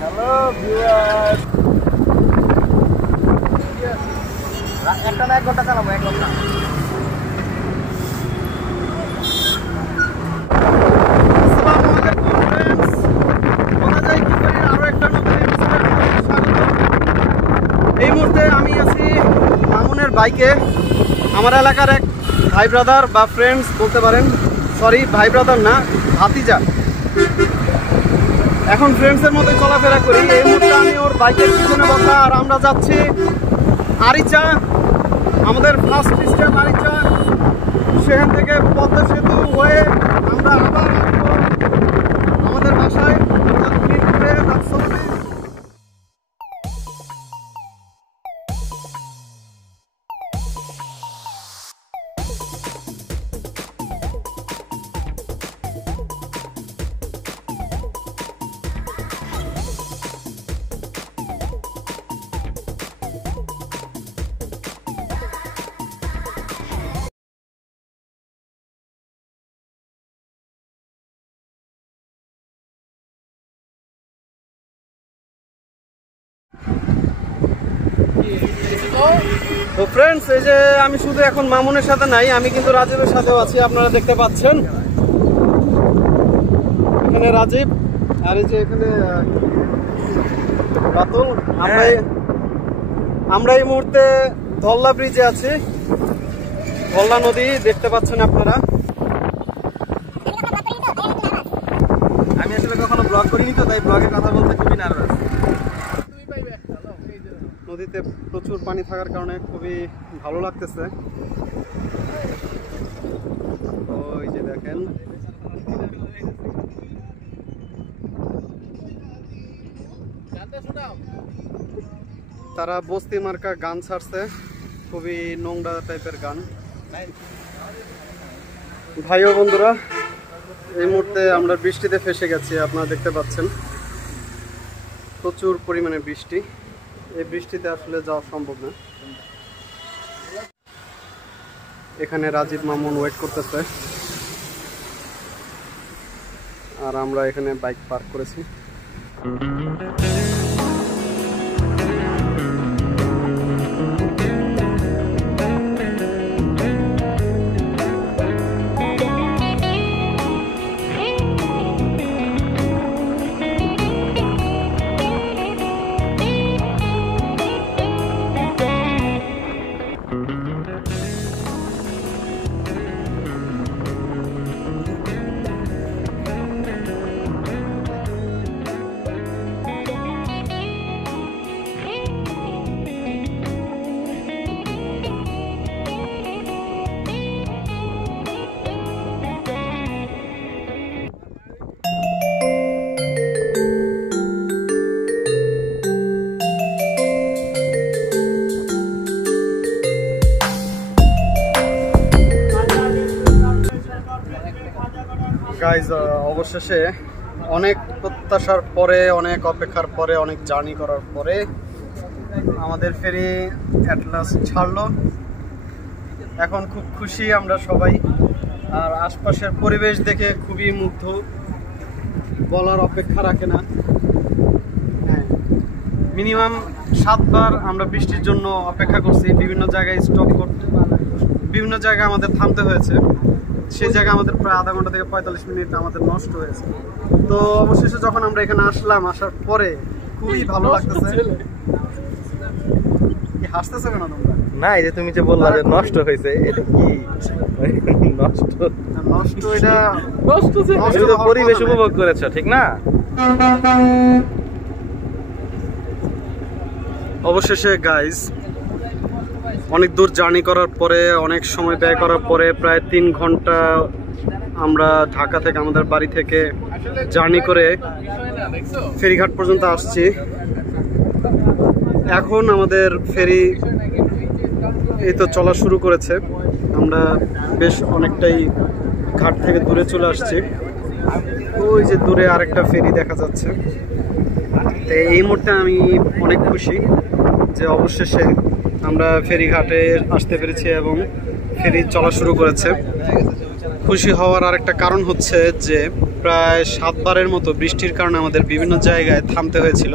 Hello viewers, একটা না 1 ঘন্টা চালাবো, 1 ঘন্টা। এই মুহূর্তে আমি আছি মামুনের বাইকে। আমার এলাকার এক ভাই ব্রাদার বা ফ্রেন্ডস বলতে পারেন, সরি ভাই ব্রাদার না, ভাতিজা। এখন ফ্রেন্ডসের মধ্যে চলাফেরা করি। এই মুহূর্তে আমি ওর বাইকের পিছনে বসা, আর আমরা যাচ্ছি আরিচা, আমাদের ফার্স্ট স্টেপ আরিচা। সেখান থেকে পদ্মা সেতু হয়ে আমরা আবার আমাদের বাসায় মিরপুরে রাজশাহীতে। তো ফ্রেন্ডস, এই যে আমি শুধু এখন মামুনের সাথে নাই, আমি কিন্তু রাজীবের সাথেও আছি। আপনারা দেখতে পাচ্ছেন এখানে রাজীব, আর এই যে এখানে বাতুল। আমরা এই মুহূর্তে ধল্লা ব্রিজে আছি। ধল্লা নদী দেখতে পাচ্ছেন আপনারা। আমি আসলে কখনো ব্লগ করিনি, তো তাই ব্লগের কথা বলতে খুবই নার্ভাস। নদীতে প্রচুর পানি থাকার কারণে খুবই ভালো লাগতেছে। ওই যে দেখেন, তারা বস্তি মার্কা গান ছাড়ছে, খুবই নোংরা টাইপের গান। ভাই ও বন্ধুরা, এই মুহূর্তে আমরা বৃষ্টিতে ফেসে গেছি। আপনারা দেখতে পাচ্ছেন প্রচুর পরিমাণে বৃষ্টি। এই বৃষ্টিতে আসলে যাওয়া সম্ভব না। এখানে রাজীব মামুন ওয়েট করতেছে, আর আমরা এখানে বাইক পার্ক করেছি। গাইজ, অবশেষে অনেক প্রত্যাশার পরে, অনেক অপেক্ষার পরে, অনেক জার্নি করার পরে আমাদের ফেরি অ্যাট লাস্ট ছাড়লো। এখন খুব খুশি আমরা সবাই, আর আশপাশের পরিবেশ দেখে খুবই মুগ্ধ, বলার অপেক্ষা রাখে না। হ্যাঁ, মিনিমাম 7 বার আমরা বৃষ্টির জন্য অপেক্ষা করছি। বিভিন্ন জায়গায় স্টপ করতে, বিভিন্ন জায়গায় আমাদের থামতে হয়েছে। সেই জায়গায় আমাদের প্রায় আধা ঘন্টা থেকে 45 মিনিট আমাদের নষ্ট হয়েছে। তো অবশেষে যখন আমরা এখানে আসলাম, আসার পরে খুবই ভালো লাগতেছে। কি হাসতেছো কেন তোমরা? না, এই যে তুমি যে বললা যে নষ্ট হয়েছে, এটা কি নষ্ট? নষ্ট এটা নষ্ট যে পরিবেশ উপভোগ করেছো, ঠিক না? অবশেষে গাইজ, অনেক দূর জার্নি করার পরে, অনেক সময় ব্যয় করার পরে, প্রায় 3 ঘন্টা আমরা ঢাকা থেকে, আমাদের বাড়ি থেকে জার্নি করে ফেরিঘাট পর্যন্ত আসছি। এখন আমাদের ফেরি এই তো চলা শুরু করেছে। আমরা বেশ অনেকটাই ঘাট থেকে দূরে চলে আসছি। ওই যে দূরে আরেকটা ফেরি দেখা যাচ্ছে। তো এই মুহূর্তে আমি অনেক খুশি যে অবশেষে আমরা ফেরিঘাটে আসতে পেরেছি এবং ফেরি চলা শুরু করেছে। খুশি হওয়ার আরেকটা কারণ হচ্ছে যে প্রায় 7 বারের মতো বৃষ্টির কারণে আমাদের বিভিন্ন জায়গায় থামতে হয়েছিল।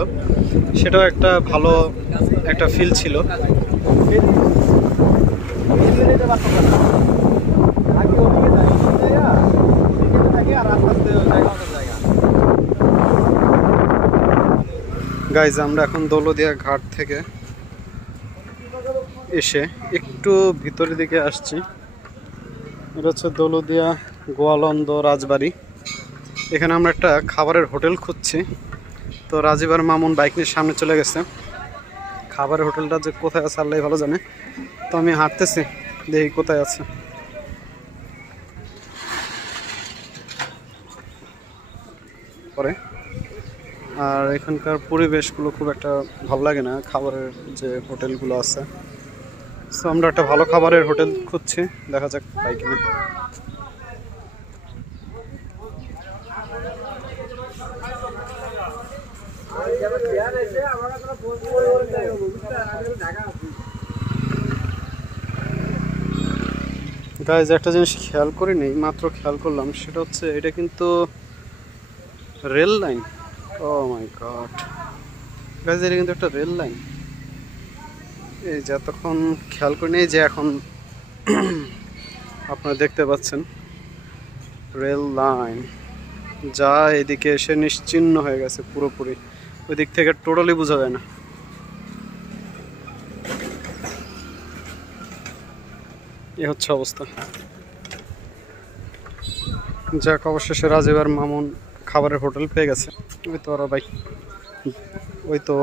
সেটাও একটা ভালো একটা ফিল ছিল। গাইজ আমরা এখন দৌলদিয়া ঘাট থেকে এসে একটু ভিতরের দিকে আসছি। এটা হচ্ছে দৌলদিয়া গোয়ালন্দ রাজবাড়ি। এখানে আমরা একটা খাবারের হোটেল খুঁজছি। তো রাজীব আর মামুন বাইক নিয়ে সামনে চলে গেছে। খাবারের হোটেলটা যে কোথায় আছে আল্লাহ ভালো জানে। তো আমি হাঁটতেছি, দেখি কোথায় আছে। পরে আর এখানকার পরিবেশগুলো খুব একটা ভালো লাগে না, খাবারের যে হোটেলগুলো আছে। সো আমরা একটা ভালো খাবারের হোটেল খুঁজছি, দেখা যাক পাই কিনা। গাইজ একটা জিনিস খেয়াল করিনি, মাত্র খেয়াল করলাম, সেটা হচ্ছে এটা কিন্তু রেল লাইন। ও মাই গড গাইজ, এটা কিন্তু একটা রেল লাইন। এই যে এতক্ষণ খেয়াল করিনি, যে এখন আপনারা দেখতে পাচ্ছেন রেল লাইন, যা এদিকে এসে নিশ্চিহ্ন হয়ে গেছে পুরোপুরি। ওই দিক থেকে টোটালি বোঝা যায় না। এ হচ্ছে অবস্থা। যাক, অবশেষে রাজীব আর মামুন খাবারের হোটেল পেয়ে গেছে।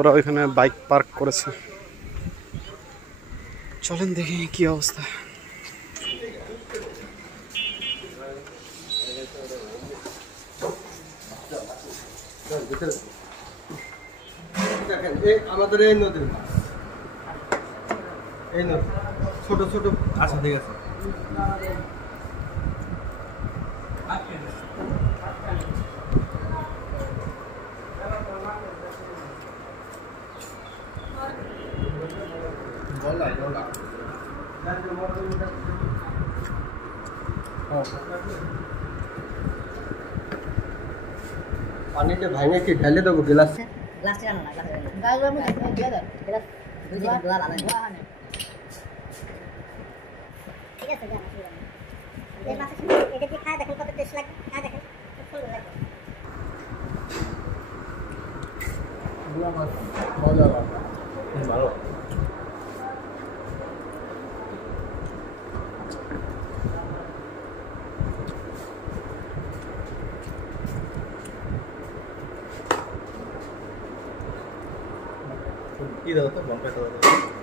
ওরা ওইখানে বাইক পার্ক করেছে। চলেন দেখি কি অবস্থা। আমাদের এই নদী ছোট ছোট আচ্ছা ঠিক আছে। পানিতে ভাঙে কি ঢেলে দেবো গ্লাস? গ্লাসটা না গ্লাস ঠিক আছে এটা কি খায় দেখেন, কত টেস্ট লাগে, খায় দেখেন খুব সুন্দর লাগে। ভালো।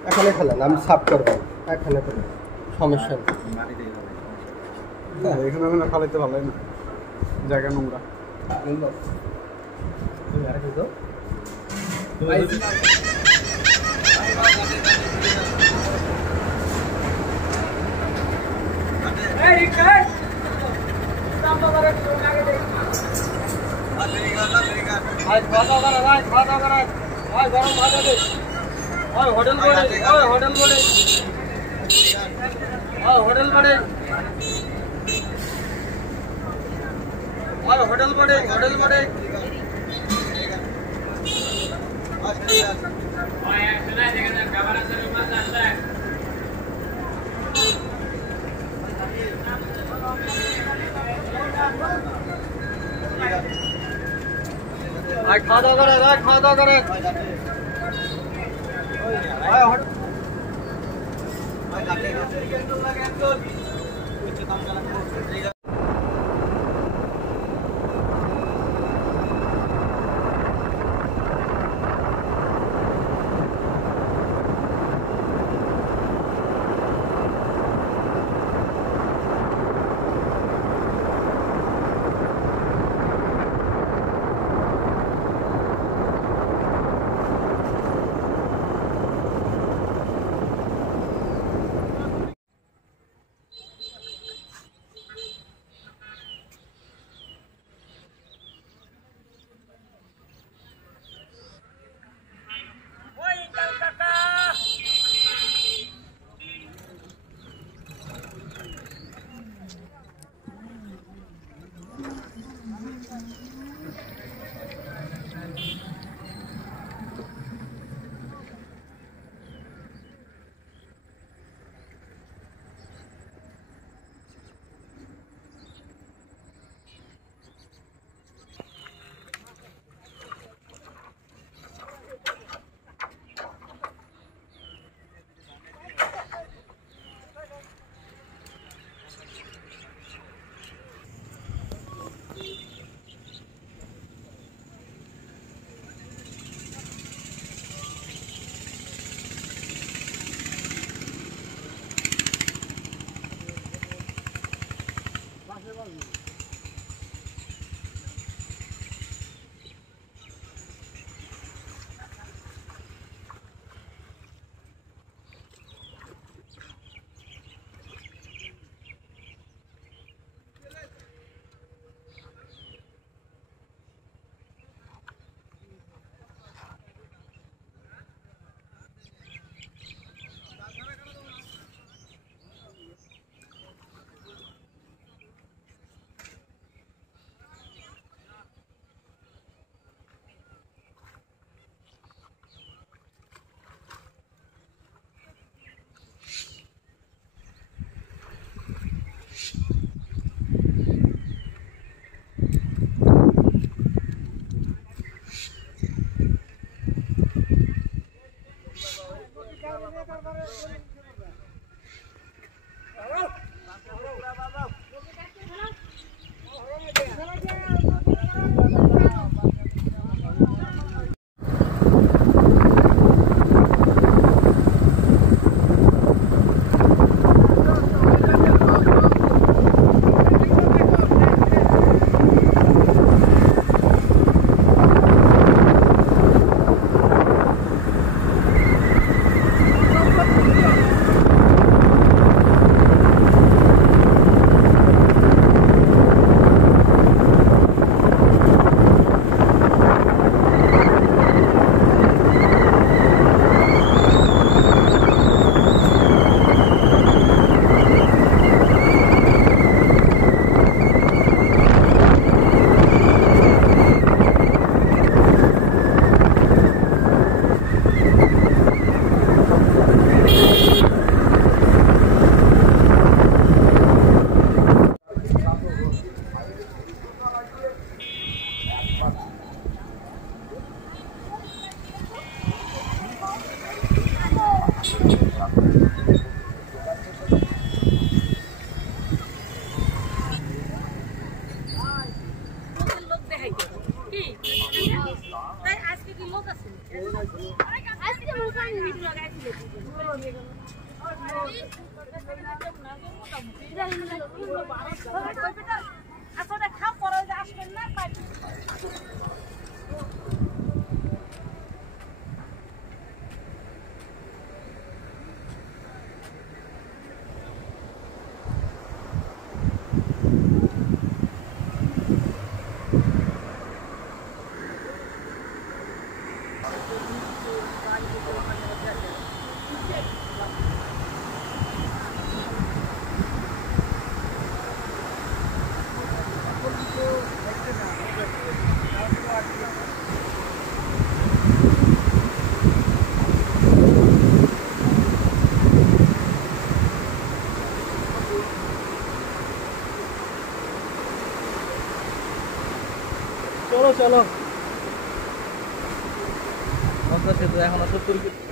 এখানে ফেলেন, আমি সাফ করবো। এখানে ফেলেন, সমস্যা নেই। এখানে মানে ফালাইতে ভালো লাগে না, জায়গা নোংরা। হোটেল বড়ে খাওয়া দাওয়া করে চলো চলো পদ্মা সেতু এখনো 70